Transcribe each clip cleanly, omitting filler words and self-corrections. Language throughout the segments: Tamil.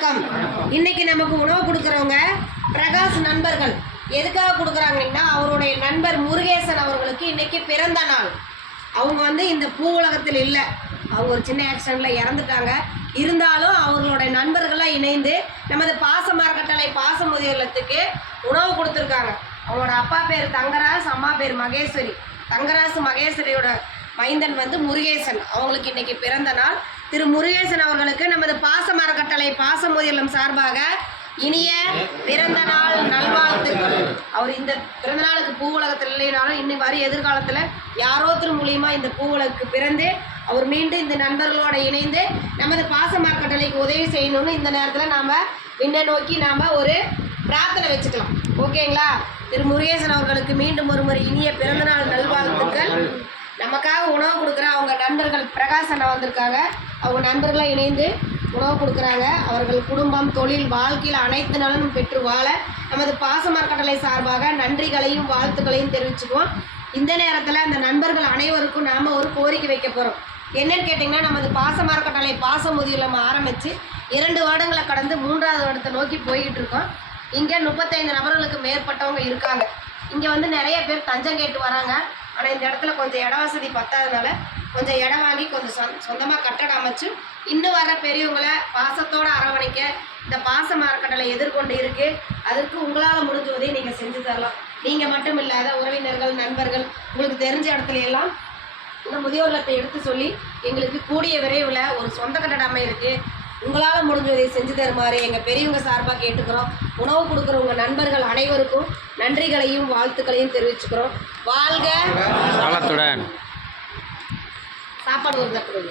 வணக்கம். இன்னைக்கு நமக்கு உணவு கொடுக்குறவங்க பிரகாஷ் நண்பர்கள். எதுக்காக கொடுக்குறாங்கன்னா, அவருடைய நண்பர் முருகேசன் அவர்களுக்கு இன்னைக்கு பிறந்த நாள். அவங்க இந்த பூ உலகத்தில் இல்லை, அவங்க ஒரு சின்ன ஆக்சிடெண்ட்டில் இறந்துட்டாங்க. இருந்தாலும் அவர்களுடைய நண்பர்களாக இணைந்து நமது பாசமரக்கட்டளை பாசமுதியோர் இல்லத்துக்கு உணவு கொடுத்துருக்காங்க. அவங்களோட அப்பா பேர் தங்கராஜ், அம்மா பேர் மகேஸ்வரி. தங்கராஜ் மகேஸ்வரியோட மைந்தன் முருகேசன். அவங்களுக்கு இன்னைக்கு பிறந்த நாள். திரு முருகேசன் அவர்களுக்கு நமது பாசமரக்கட்டளை பாசமுதியோர் இல்லம் சார்பாக இனிய பிறந்த நாள் நல்வாழ்த்துக்கள். அவர் இந்த பிறந்த நாளுக்கு பூ உலகத்தில் இல்லைனாலும் இன்னும் வரும் எதிர்காலத்தில் யாரோத்தர் மூலியமாக இந்த பூ உலகுக்கு பிறந்து அவர் மீண்டும் இந்த நண்பர்களோடு இணைந்து நமது பாசமரக்கட்டளைக்கு உதவி செய்யணும்னு இந்த நேரத்தில் நாம் விண்ணை நோக்கி நாம் ஒரு பிரார்த்தனை வச்சுக்கலாம். ஓகேங்களா? திரு முருகேசன் அவர்களுக்கு மீண்டும் ஒரு முறை இனிய பிறந்தநாள் நல்வாழ்த்துக்கள். நமக்காக உணவு கொடுக்குற அவங்க நண்பர்கள் பிரகாஷ் அண்ணா வந்திருக்காங்க. அவங்க நண்பர்களாக இணைந்து உணவு கொடுக்குறாங்க. அவர்கள் குடும்பம், தொழில், வாழ்க்கையில் அனைத்து நலனும் பெற்று வாழ நமது பாசமரக்கட்டளை சார்பாக நன்றிகளையும் வாழ்த்துக்களையும் தெரிவிச்சுக்குவோம். இந்த நேரத்தில் அந்த நண்பர்கள் அனைவருக்கும் நாம் ஒரு கோரிக்கை வைக்க போகிறோம். என்னன்னு கேட்டிங்கன்னா, நமது பாசமரக்கட்டளை பாசமுதியோர் இல்லம் ஆரம்பித்து 2 வருடங்களை கடந்து 3வது வருடத்தை நோக்கி போய்கிட்டு இருக்கோம். இங்கே 35 நபர்களுக்கு மேற்பட்டவங்க இருக்காங்க. இங்கே நிறைய பேர் தஞ்சம் கேட்டு வராங்க. ஆனால் இந்த இடத்துல கொஞ்சம் இட வசதி பத்தாதனால கொஞ்சம் இடம் வாங்கி கொஞ்சம் சொந்தமாக கட்டடம் அமைச்சு இன்னும் வர பெரியவங்களை பாசத்தோடு அரவணைக்க இந்த பாசமரக்கட்டளை எதிர்கொண்டு இருக்குது. அதற்கு உங்களால் முடிஞ்ச உதவி நீங்கள் செஞ்சு தரலாம். நீங்கள் மட்டும் இல்லாத உறவினர்கள், நண்பர்கள், உங்களுக்கு தெரிஞ்ச இடத்துல எல்லாம் இந்த முதியோர் இல்லத்தை எடுத்து சொல்லி எங்களுக்கு கூடிய விரைவில் ஒரு சொந்த கட்டடம் இருக்குது, உங்களால் முடிஞ்ச உதவி செஞ்சு தருமாறு எங்கள் பெரியவங்க சார்பாக கேட்டுக்கிறோம். உணவு கொடுக்குறவங்க நண்பர்கள் அனைவருக்கும் நன்றிகளையும் வாழ்த்துக்களையும் தெரிவிச்சுக்கிறோம். வாழ்க வளத்துடன். சாப்பாடு ஒரு தப்பு தனி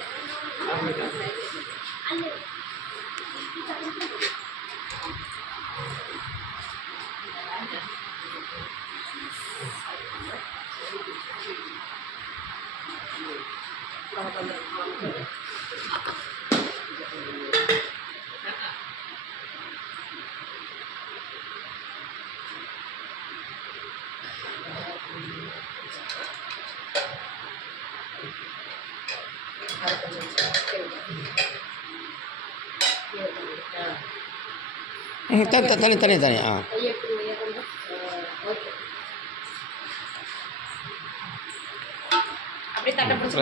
அப்படி தட்டை பிடிச்சி